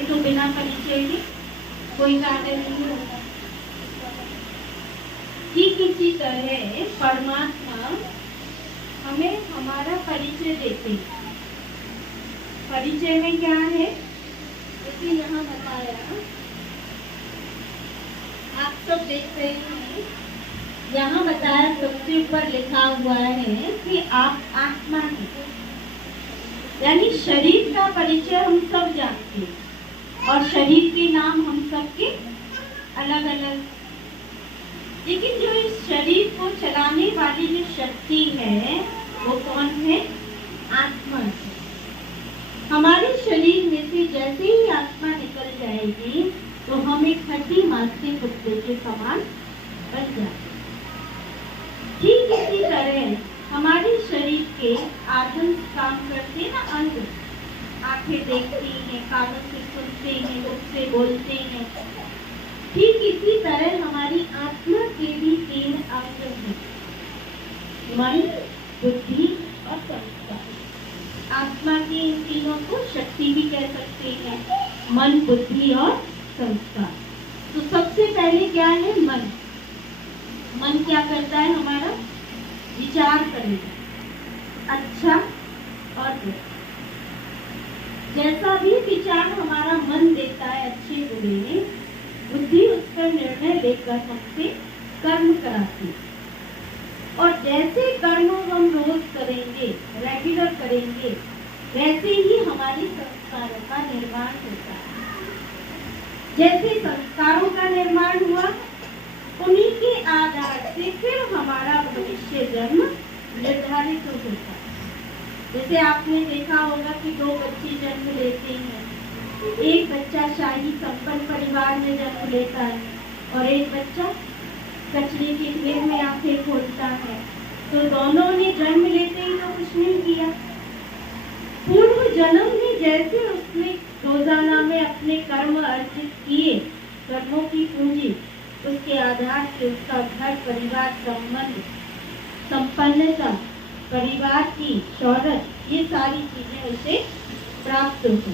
तो बिना परिचय के कोई कार्य नहीं होता। ठीक इसी तरह परमात्मा हमें हमारा परिचय देते हैं। परिचय में क्या है, जैसे यहाँ बताया, आप सब देख रहे हैं, यहाँ बताया सबसे ऊपर लिखा हुआ है कि आप आत्मा हैं। यानी शरीर का परिचय हम सब जानते हैं और शरीर के नाम हम सबके अलग अलग, लेकिन जो इस शरीर को चलाने वाली जो शक्ति है वो कौन है? आत्मा है। हमारे शरीर में से जैसे ही आत्मा निकल जाएगी तो हम एक खट्टी मांसी कुत्ते के समान बन जाते। ठीक इसी तरह हमारे शरीर के आधन काम करते हैं ना, अंग, आंखें देखती हैं, कानों से सुनते हैं, मुख से बोलते हैं। ठीक इसी तरह हमारी आत्मा के भी 3 अंग हैं, मन, बुद्धि और संस्कार। आत्मा की इन तीनों को शक्ति भी कह सकते हैं, मन, बुद्धि और संस्कार। तो सबसे पहले क्या है? मन। मन क्या करता है? हमारा विचार करेगा, अच्छा और बुरा। जैसा भी विचार हमारा मन देता है, अच्छे बुरे, बुद्धि उस पर निर्णय लेकर हमसे कर्म कराती है। और जैसे कर्म हम रोज करेंगे, रेगुलर करेंगे, वैसे ही हमारे संस्कारों का निर्माण होता है। जैसे संस्कारों का निर्माण हुआ, उन्हीं के आधार से फिर हमारा भविष्य जन्म निर्धारित होता है। जैसे आपने देखा होगा कि 2 बच्चे जन्म लेते हैं, एक बच्चा शाही संपन्न परिवार में जन्म लेता है और एक बच्चा कचरे के ढेर में आंखें खोलता है। तो दोनों ने जन्म लेते ही तो कुछ नहीं किया। पूर्व जन्म में जैसे उसने रोजाना में अपने कर्म अर्जित किए, कर्मों की पूंजी, उसके आधार से उसका घर परिवार, संबंध, संपन्नता, परिवार की शौहरत, ये सारी चीजें उसे प्राप्त होती।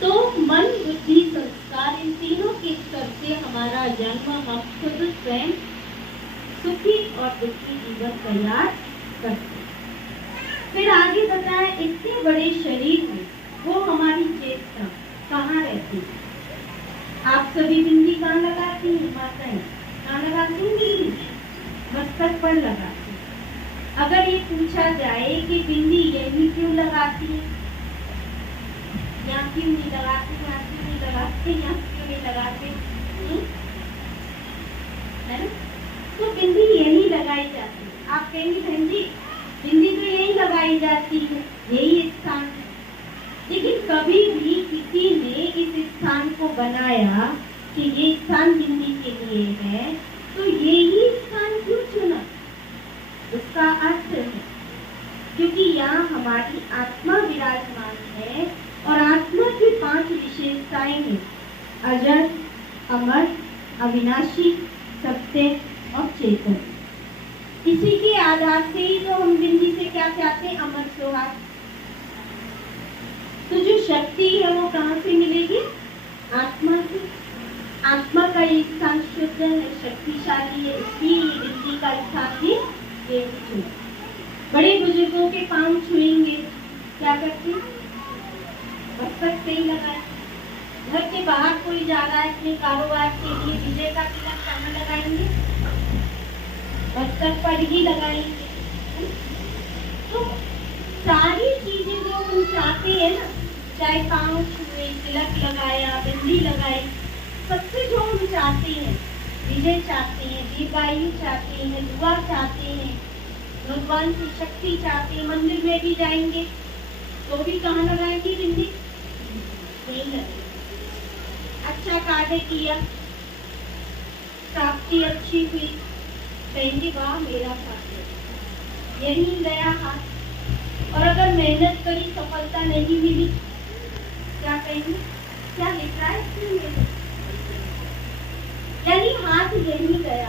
तो मन, बुद्धि, संस्कार, इन तीनों के स्तर से हमारा जन्म हम खुद स्वयं सुखी और दुखी जीवन तैयार करते। फिर आगे बताया, इतने बड़े शरीर में वो हमारी चेतना कहाँ रहती है? आप सभी बिंदी कहाँ लगाती हैं? माताएं कहाँ लगाती हैं? बिंदी मस्तक पर लगाती हैं। अगर ये पूछा जाए कि बिंदी यही क्यों लगाती है, यहाँ क्यों नहीं लगाती, यहाँ क्यों नहीं लगाते, यहाँ क्यों नहीं लगाते, है ना? तो बिंदी यही लगाई जाती है। आप कहेंगे बहन जी बिंदी तो यही लगाई जाती है, यही स्थान है। लेकिन कभी भी किसी ने इस स्थान को बनाया कि ये स्थान बिंदी के लिए है, तो यही स्थान क्यों चुना? उसका अर्थ है क्योंकि यहाँ हमारी आत्मा विराजमान है और आत्मा की 5 विशेषताएं हैं: अजर, अमर, अविनाशी, सत्य और चेतन। इसी के आधार से ही तो हम बिंदी से क्या चाहते हैं? अमर सुहाग। तो जो शक्ति है वो कहाँ से मिलेगी? आत्मा से। आत्मा का ये स्थान शुद्ध है, शक्तिशाली है, इसलिए बिंदी का स्थान भी ये है। बड़े बुजुर्गों के पांव छुएंगे, क्या करते? मस्तक पे ही लगाए। घर के बाहर कोई जा रहा है अपने कारोबार के लिए, विजय का तिलक कहाँ लगाएंगे? मस्तक पर ही लगाएंगे। तो सारी चीजें जो हम चाहते हैं ना, चाहे पांव छुए, तिलक लगाया, बिंदी लगाई, सबसे जो हम चाहते हैं, विजय चाहते हैं, दीर्घायु चाहते हैं, दुआ चाहते हैं, भगवान की शक्ति चाहते हैं, मंदिर में भी जाएंगे तो भी कहाँ लगाएंगे? बिंदी नहीं लगेगी। अच्छा कार्य किया, प्राप्ति अच्छी हुई, कहेंगे वाह मेरा कार्य, यही गया हाथ। और अगर मेहनत करी, सफलता नहीं मिली, क्या कहेंगे? क्या लिख रहा है? यानी हाथ यही गया,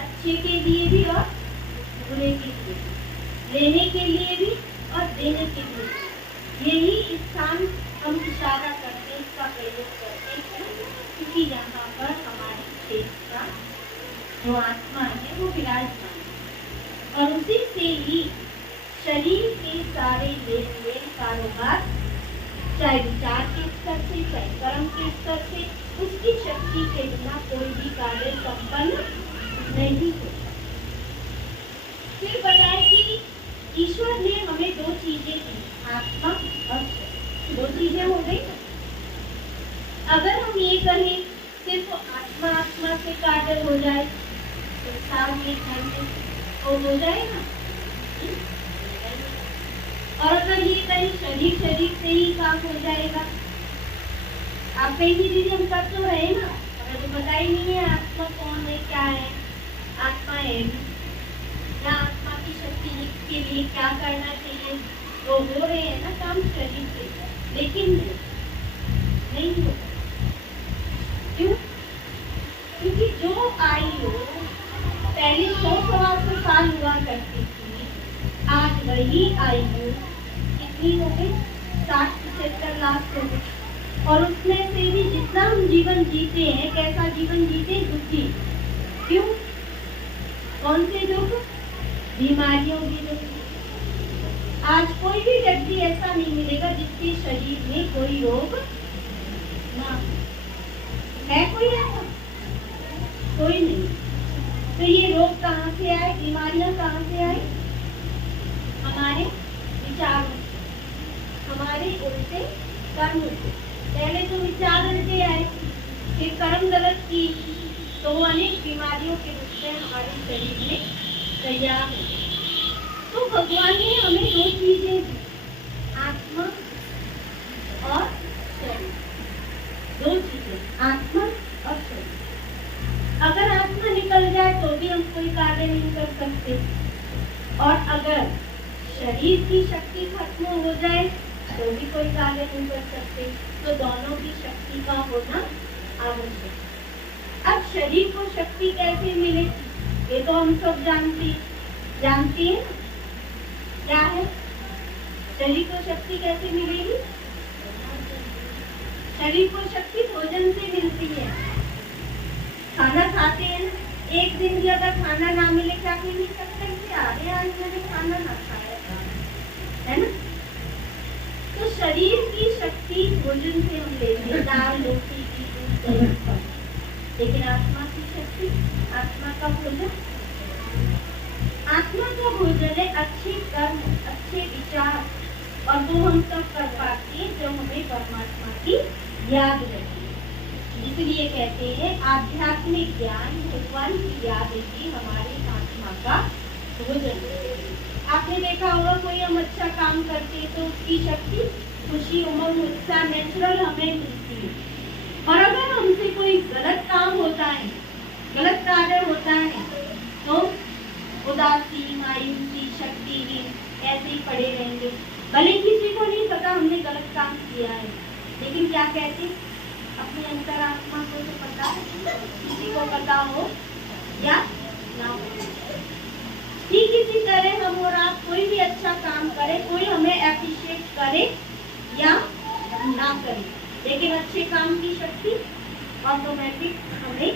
अच्छे के लिए भी और बुरे के लिए, लेने के लिए भी और देने के लिए। यही स्थान हम इशारा करते हैं शक्ति यहाँ पर हमारी चेतना जो आत्मा है वो विराजमान है, और उसी से ही शरीर के सारे लेन देन कारोबार, चाहे विचार के स्तर से चाहे कर्म के स्तर से, उसकी शक्ति के बिना कोई भी कार्य संपन्न नहीं होता। फिर बताया कि ईश्वर ने हमें दो चीजें दी, आत्मा और शरीर। दो चीजें हो गई ना। अगर हम ये कहें सिर्फ आत्मा आत्मा से कार्य हो जाए तो सामने घर में तो हो जाएगा, और अगर ये कहीं शरीर शरीर से ही काम हो जाएगा। आप कहीं भी दीदी हम कर तो रहे ना, हमें तो पता ही नहीं है आत्मा कौन है, क्या है, आत्मा है या आत्मा की शक्ति के लिए क्या करना चाहिए, वो हो रहे हैं ना काम शरीर से, लेकिन नहीं हो। क्यों? क्योंकि जो आयु पहले 100 साल हुआ करती थी, आज वही आयु कितनी हो गई, 60-75 लाख हो गई। और उसमें से भी जितना हम जीवन जीते हैं, कैसा जीवन जीते, दुखी। क्यों? कौन से दुख? बीमारियों की दुख। आज कोई भी व्यक्ति ऐसा नहीं मिलेगा जिसके शरीर में कोई रोग ना है। कोई ऐसा? कोई नहीं। तो ये रोग कहाँ से आए, बीमारियां कहाँ से आए? हमारे विचारों, हमारे उल्टे कर्म से। पहले तो विचार उल्टे आए, फिर कर्म गलत की, तो अनेक बीमारियों के रूप में हमारे शरीर में तैयार हो। तो भगवान ने हमें दो चीजें दी, आत्मा और शरीर। दो चीजें, आत्मा और शरीर। अगर आत्मा निकल जाए तो भी हम कोई कार्य नहीं कर सकते, और अगर शरीर की शक्ति खत्म हो जाए तो भी कोई कार्य नहीं कर सकते। तो दोनों की शक्ति का होना आवश्यक। अब शरीर को शक्ति कैसे मिले, ये तो हम सब जानते हैं। क्या है शरीर को शक्ति कैसे मिलेगी? शरीर को शक्ति भोजन से मिलती है। खाना खाते हैं, एक दिन भी अगर खाना ना मिले क्या कह नहीं सकते कि अरे आज मैंने खाना ना खाया, है ना। तो शरीर की शक्ति भोजन से हम लेते हैं, दाल रोटी की दूध। लेकिन आत्मा की शक्ति, आत्मा का भोजन, आत्मा का भोजन है अच्छे कर्म, अच्छे विचार, और वो हम सब कर पाते हैं जो हमें परमात्मा की याद रहती है। इसलिए कहते हैं आध्यात्मिक ज्ञान, भगवान की याद ही हमारे आत्मा का भोजन। आपने देखा होगा कोई हम अच्छा काम करते हैं तो उसकी शक्ति, खुशी, उमंग, उत्साह नेचुरल हमें मिलती है। और अगर हमसे कोई गलत काम होता है, गलत कार्य होता है, तो उदासी, मायूसी, शक्तिहीन ऐसे ही पड़े रहेंगे। भले किसी को नहीं पता हमने गलत काम किया है, लेकिन क्या कहते, अपने अंतरात्मा को तो पता है, किसी को पता हो या ना हो। ठीक इसी तरह हम और आप कोई भी अच्छा काम करें, कोई हमें एप्रिशिएट करे या ना करे, लेकिन अच्छे काम की शक्ति ऑटोमेटिक हमें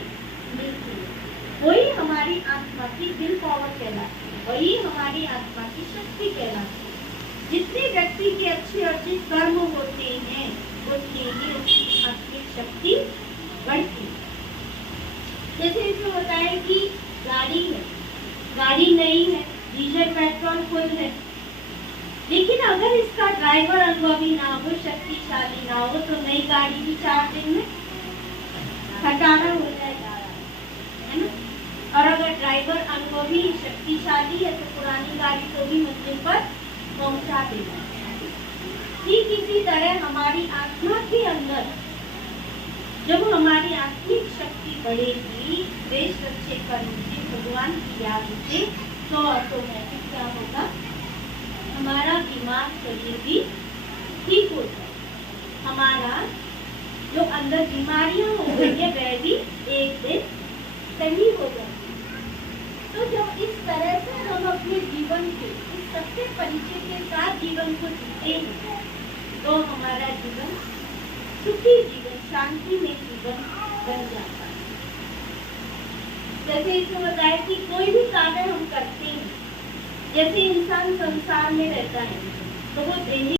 मिलती है। वही हमारी आत्मा की विल पावर कहलाती है, वही हमारी आत्मा की शक्ति कहलाती है। जितने व्यक्ति के अच्छे अच्छे कर्म होते हैं उतनी ही उसकी आत्मिक शक्ति बढ़ती है। जैसे इसमें होता है कि गाड़ी है, गाड़ी नई है, डीजल पेट्रोल फुल है, लेकिन अगर इसका ड्राइवर अनुभवी ना हो, शक्तिशाली ना हो, तो नई गाड़ी भी 4 दिन में खटारा हो जाएगा, है ना। और अगर ड्राइवर अनुभवी शक्तिशाली है तो पुरानी गाड़ी को भी मंजिल पर पहुंचा देगा। ठीक इसी तरह हमारी आत्मा के अंदर जब हमारी आत्मिक शक्ति बढ़ेगी, श्रेष्ठ अच्छे कर्म से, भगवान की याद से, तो ऑटोमेटिक क्या होगा, हमारा दिमाग, शरीर भी ठीक हो जाए। हमारा जो अंदर बीमारियां हो गई है वह भी एक दिन सही हो जाएगी। तो जब इस तरह से हम अपने जीवन के इस सबसे परिचय के साथ जीवन को जीते हैं, तो हमारा जीवन सुखी जीवन, शांति में जीवन बन जाता है। जैसे इसमें बताया कि कोई भी कार्य हम करते हैं, जैसे इंसान संसार में रहता है तो वो देही